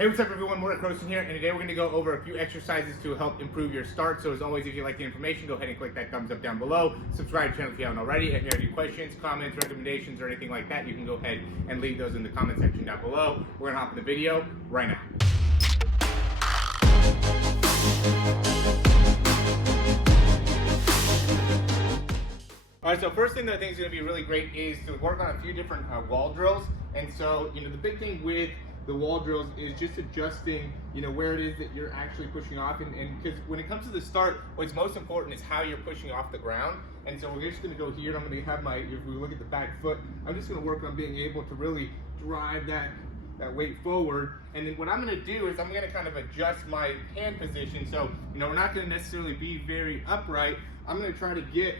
Hey, what's up everyone, Morey Croson here, and today we're going to go over a few exercises to help improve your start. So as always, if you like the information, go ahead and click that thumbs up down below. Subscribe to the channel if you haven't already. If you have any questions, comments, recommendations, or anything like that, you can go ahead and leave those in the comment section down below. We're going to hop in the video right now. Alright, so first thing that I think is going to be really great is to work on a few different wall drills. And so, the big thing with the wall drills is just adjusting, where it is that you're actually pushing off. And because when it comes to the start, what's most important is how you're pushing off the ground. And so we're just going to go here, and I'm going to have if we look at the back foot, I'm just going to work on being able to really drive that weight forward. And then what I'm going to do is I'm going to kind of adjust my hand position. So, we're not going to necessarily be very upright. I'm going to try to get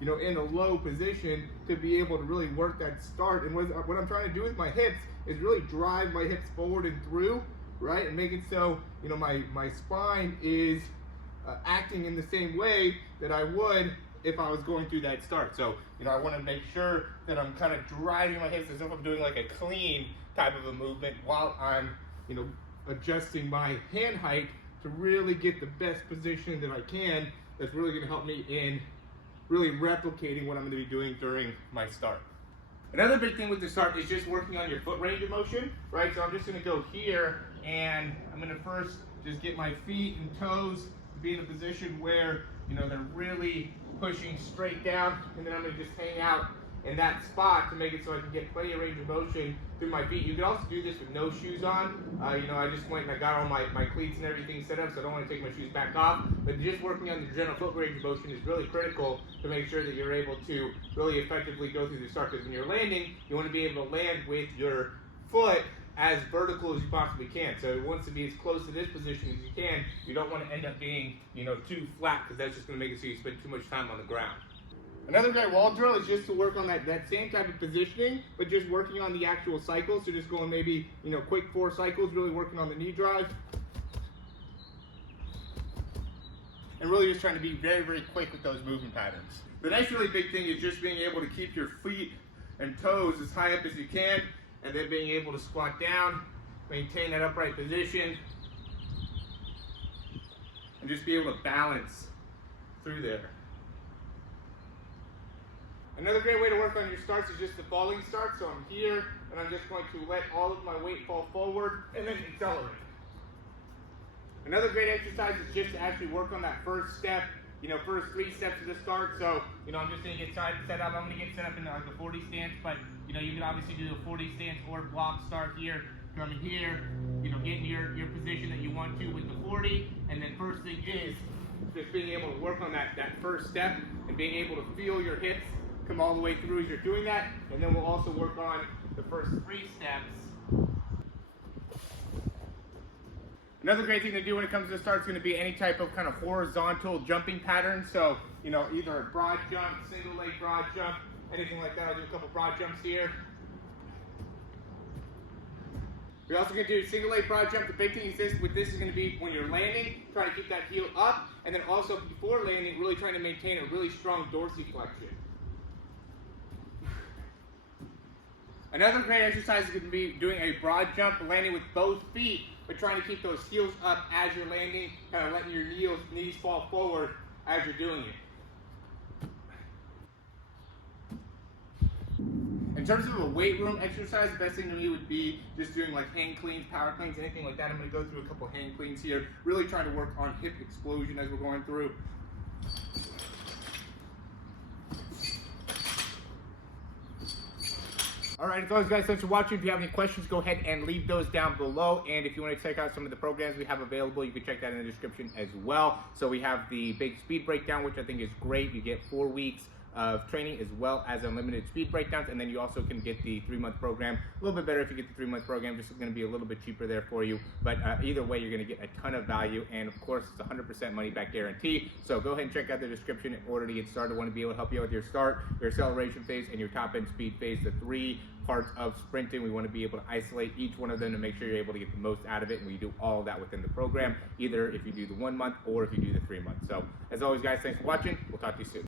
in a low position to be able to really work that start. And what I'm trying to do with my hips is really drive my hips forward and through, right? And make it so, my spine is acting in the same way that I would if I was going through that start. So, I want to make sure that I'm kind of driving my hips as if I'm doing like a clean type of a movement while I'm, adjusting my hand height to really get the best position that I can. That's really going to help me in really replicating what I'm going to be doing during my start. Another big thing with the start is just working on your foot range of motion, right? So I'm just going to go here, and I'm going to first just get my feet and toes to be in a position where, they're really pushing straight down, and then I'm going to just hang out in that spot to make it so I can get plenty of range of motion through my feet. You can also do this with no shoes on. I just went and I got all my cleats and everything set up, so I don't want to take my shoes back off. But just working on the general foot range of motion is really critical to make sure that you're able to really effectively go through the start. Because when you're landing, you want to be able to land with your foot as vertical as you possibly can. So it wants to be as close to this position as you can. You don't want to end up being, too flat, because that's just going to make it so you spend too much time on the ground. Another great wall drill is just to work on that same type of positioning, but just working on the actual cycles. So just going maybe, quick 4 cycles, really working on the knee drive. And really just trying to be very, very quick with those movement patterns. The next really big thing is just being able to keep your feet and toes as high up as you can, and then being able to squat down, maintain that upright position, and just be able to balance through there. Another great way to work on your starts is just the falling start. So I'm here, and I'm just going to let all of my weight fall forward and then accelerate. Another great exercise is just to actually work on that first step, first 3 steps of the start. So, I'm just going to get set up. I'm going to get set up in like a 40 stance, but, you can obviously do a 40 stance or block start here. Coming here, get in your position that you want to with the 40, and then first thing is just being able to work on that first step and being able to feel your hips come all the way through as you're doing that, and then we'll also work on the first 3 steps. Another great thing to do when it comes to the start is going to be any type of kind of horizontal jumping pattern. So, either a broad jump, single leg broad jump, anything like that. I'll do a couple broad jumps here. We're also going to do single leg broad jump. The big thing is this is going to be when you're landing, trying to keep that heel up, and then also before landing, really trying to maintain a really strong dorsiflexion. Another great exercise is going to be doing a broad jump, landing with both feet, but trying to keep those heels up as you're landing, kind of letting your knees fall forward as you're doing it. In terms of a weight room exercise, the best thing to me would be just doing like hang cleans, power cleans, anything like that. I'm going to go through a couple hang cleans here, really trying to work on hip explosion as we're going through. Alright, as always guys, thanks for watching. If you have any questions, go ahead and leave those down below. And if you want to check out some of the programs we have available, you can check that in the description as well. So we have the big speed breakdown, which I think is great. You get 4 weeks of training as well as unlimited speed breakdowns, and then you also can get the 3-month program. A little bit better if you get the 3-month program, just going to be a little bit cheaper there for you, but either way you're going to get a ton of value, and of course it's 100% money back guarantee. So go ahead and check out the description in order to get started. I want to be able to help you out with your start, your acceleration phase, and your top end speed phase, the 3 parts of sprinting. We want to be able to isolate each one of them to make sure you're able to get the most out of it, and we do all of that within the program, either if you do the 1 month or if you do the 3 months. So as always guys, thanks for watching. We'll talk to you soon.